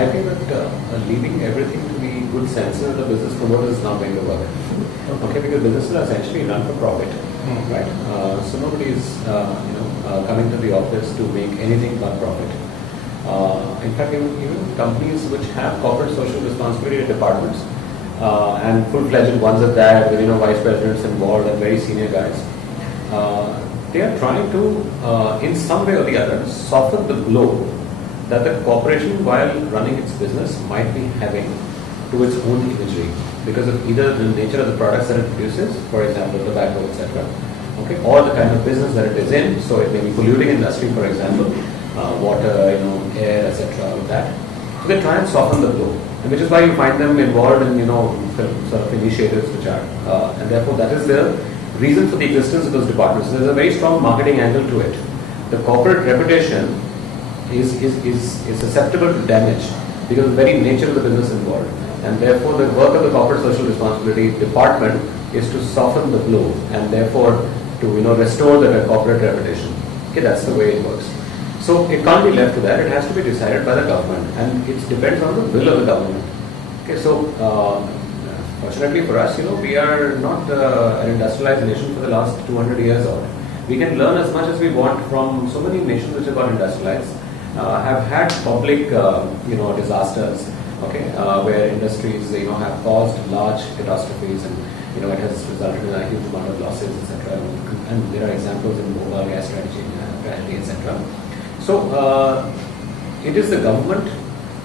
I think that leaving everything to the good sense of the business promoter is not going to work. Okay, because businesses are essentially run for profit, right? So nobody is coming to the office to make anything but profit. In fact, even companies which have corporate social responsibility departments and full-fledged ones at that, with vice presidents involved and very senior guys, they are trying to, in some way or the other, soften the blow that the corporation, while running its business, might be having to its own imagery because of either the nature of the products that it produces, for example, tobacco, etc., okay, or the kind of business that it is in. So it may be polluting industry, for example, water, air, etc., with that. So they try and soften the blow, and which is why you find them involved in sort of initiatives which are, and therefore that is the reason for the existence of those departments. So there's a very strong marketing angle to it. The corporate reputation is susceptible to damage because of the very nature of the business involved, and therefore the work of the corporate social responsibility department is to soften the blow and therefore to restore the corporate reputation. Okay, that's the way it works. So it can't be left to that. It has to be decided by the government, and it depends on the will of the government. Okay, so fortunately for us, we are not an industrialized nation for the last 200 years old. We can learn as much as we want from so many nations which have got industrialized, have had public, disasters, okay, where industries, have caused large catastrophes, and it has resulted in a huge amount of losses, etc. And there are examples in mobile gas strategy, etc. So it is the government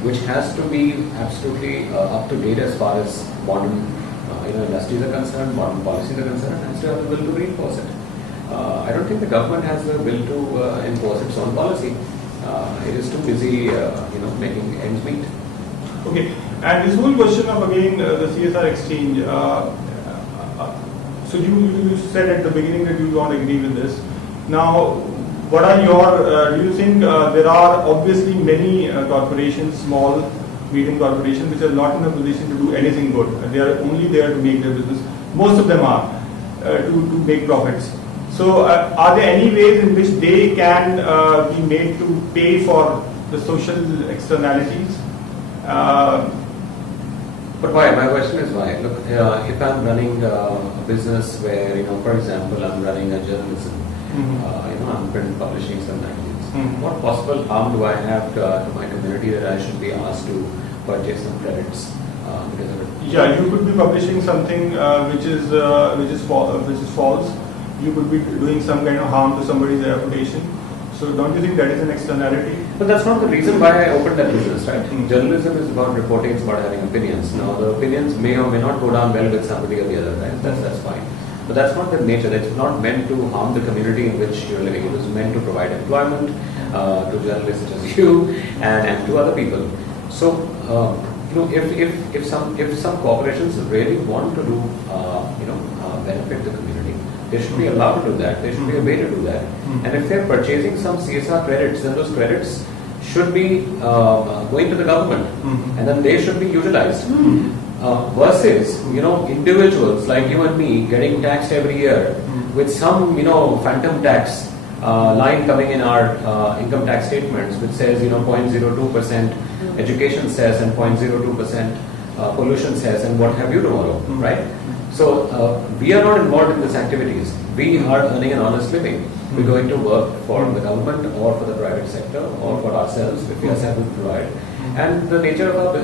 which has to be absolutely up to date as far as modern, industries are concerned, modern policies are concerned, and has to have the will to reinforce it. I don't think the government has the will to enforce its own policy. It is too busy, making ends meet. Okay, and this whole question of again the CSR exchange. So you said at the beginning that you don't agree with this. Now, what are your? Do you think there are obviously many corporations, small, medium corporations, which are not in a position to do anything good? They are only there to make their business. Most of them are to make profits. So, are there any ways in which they can be made to pay for the social externalities? But why? My question is why. Look, if I'm running a business where, for example, I'm running a journalism, I'm print publishing some magazines. What possible harm do I have to my community that I should be asked to purchase some credits because of it? Yeah, you could be publishing something which is false. You could be doing some kind of harm to somebody's reputation. So don't you think that is an externality? But that's not the reason why I opened that business, right? Journalism is about reporting, it's about having opinions. Now the opinions may or may not go down well with somebody or the other, right? That's fine. But that's not the nature. It's not meant to harm the community in which you're living. It is meant to provide employment to journalists such as you and to other people. So if some corporations really want to do benefit the community, they should be allowed to do that. There should be a way to do that. And if they're purchasing some CSR credits, then those credits should be going to the government, and then they should be utilized. Versus, individuals like you and me getting taxed every year with some, phantom tax line coming in our income tax statements, which says, 0.02% education cess and 0.02% pollution cess and what have you tomorrow, right? So we are not involved in these activities. We are earning an honest living. We're going to work for the government or for the private sector or for ourselves if we are self-employed. And the nature of our,